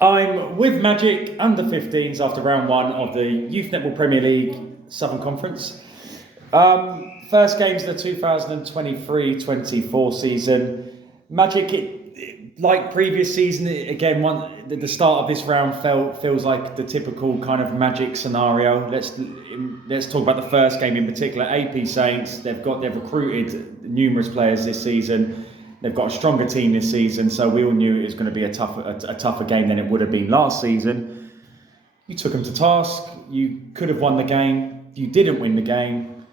I'm with Magic under 15s after round one of the Youth Netball Premier League Southern Conference. First games of the 2023-24 season. Magic, like previous season, the start of this round feels like the typical kind of Magic scenario. Let's talk about the first game in particular. AP Saints, they've recruited numerous players this season. They've got a stronger team this season, so we all knew it was going to be a tougher game than it would have been last season. You took them to task. You could have won the game. You didn't win the game.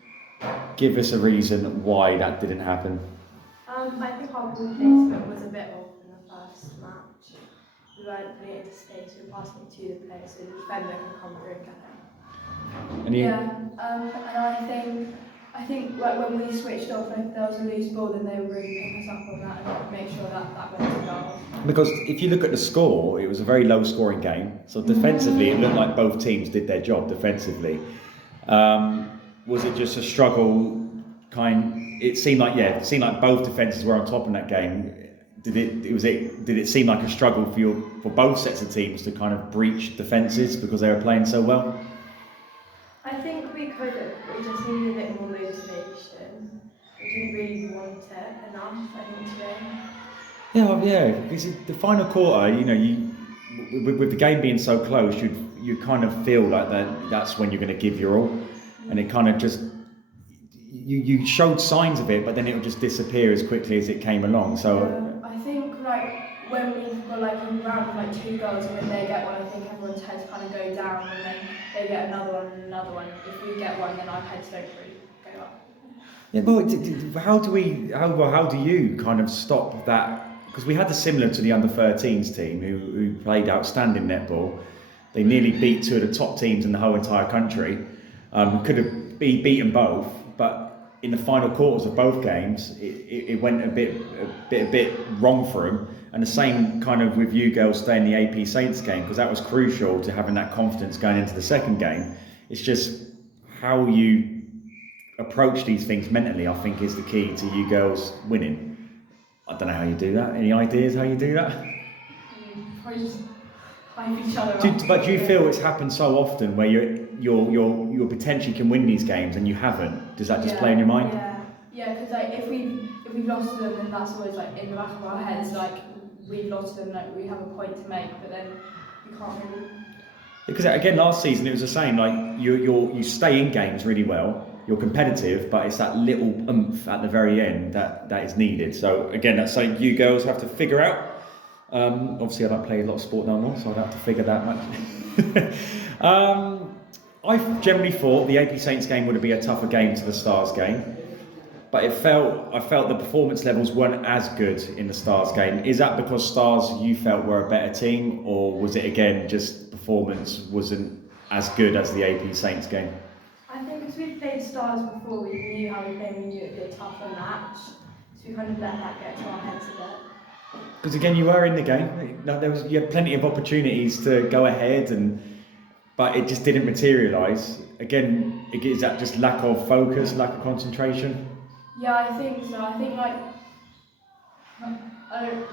Give us a reason why that didn't happen. I think our ball placement was a bit off in the first match. We weren't putting it into space, we were passing it to the player so the defender can come through and get it. And I think like when we switched off, if there was a loose ball, then they would really pick us up on that and make sure that went to goal. Because if you look at the score, it was a very low scoring game. So defensively, it looked like both teams did their job defensively. Was it just a struggle? It seemed like both defences were on top in that game. Did it seem like a struggle for both sets of teams to kind of breach defences because they were playing so well? I think we could have. We just needed a bit more motivation. We didn't really want it enough, I think, today. Because the final quarter, with the game being so close, you kind of feel like that's when you're going to give your all, and it kind of just you showed signs of it, but then it would just disappear as quickly as it came along. So I think when we've got around 2 goals and when they get one, I think everyone's heads kind of go down, and then they get another one and another one. If we get one, then our heads don't really go up. Yeah, but how do you kind of stop that? Because we had the similar to the under-13s team who played outstanding netball. They nearly beat two of the top teams in the whole entire country. Could have beaten both, but in the final quarters of both games, it went a bit wrong for them. And the same kind of with you girls staying the AP Saints game, because that was crucial to having that confidence going into the second game. It's just how you approach these things mentally, I think, is the key to you girls winning. I don't know how you do that. Any ideas how you do that? Probably just hype each other up. But do you feel it's happened so often where you potentially can win these games and you haven't? Does that just play in your mind? Yeah, because if we've lost to them, then that's always in the back of our heads, we've lost to them, we have a point to make, but then we can't really. Because again, last season it was the same. You stay in games really well. You're competitive, but it's that little oomph at the very end that is needed. So again, that's something you girls have to figure out. Obviously, I don't play a lot of sport no more, so I don't have to figure that much. I generally thought the AP Saints game would be a tougher game to the Starz game, but I felt the performance levels weren't as good in the Starz game. Is that because Starz you felt were a better team, or was it again just performance wasn't as good as the AP Saints game? I think because we've played Starz before, we knew how we played, we knew it would be a tougher match, so we kind of let that get to our heads a bit. Because again, you were in the game. You had plenty of opportunities to go ahead, but it just didn't materialise. Again, is that just lack of focus, lack of concentration? Yeah, I think so. I think we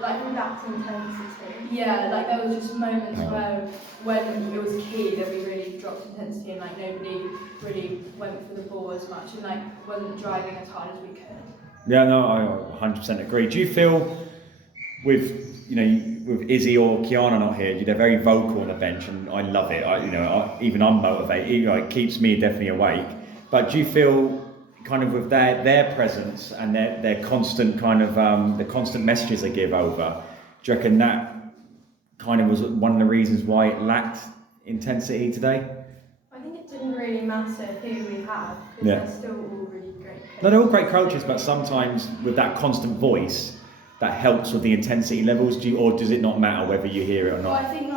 lacked intensity. Yeah, there was just moments where when it was key that we really dropped intensity and nobody really went for the ball as much and wasn't driving as hard as we could. Yeah, no, I 100% agree. Do you feel with Izzy or Kiana not here, they're very vocal on the bench, and I love it. Even I'm motivated. It keeps me definitely awake. But do you feel kind of with their presence and their constant kind of the constant messages they give over? Do you reckon that kind of was one of the reasons why it lacked intensity today? I think it didn't really matter who we had, because they're still all really great coaches. No, they're all great coaches, but sometimes with that constant voice, that helps with the intensity levels. Or does it not matter whether you hear it or not? Well, I think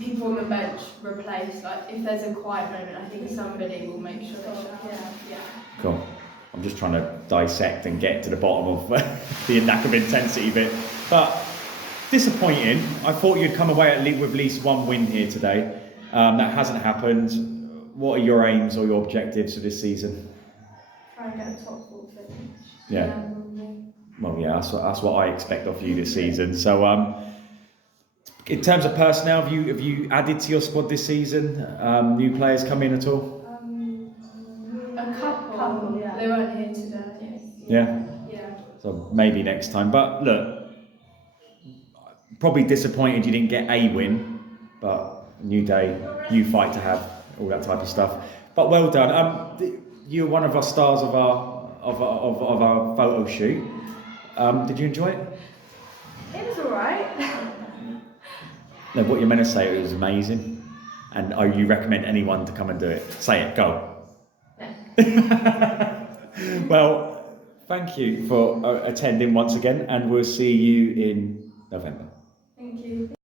people on the bench replace. If there's a quiet moment, I think somebody will make sure they shout. Yeah. Cool. I'm just trying to dissect and get to the bottom of the lack of intensity bit. But disappointing. I thought you'd come away with at least one win here today. That hasn't happened. What are your aims or your objectives for this season? Try and get a top 4 finish. Well, yeah, that's what I expect of you this season. So, In terms of personnel, have you added to your squad this season? New players come in at all? A couple, yeah. They weren't here today. Yeah. Yeah. So maybe next time. But look, probably disappointed you didn't get a win, but new day, new fight to have, all that type of stuff. But well done. You're one of our stars of our photo shoot. Did you enjoy it? It was alright. No, what you're meant to say, it was amazing. And you recommend anyone to come and do it? Say it, go. No. Well, thank you for attending once again, and we'll see you in November. Thank you.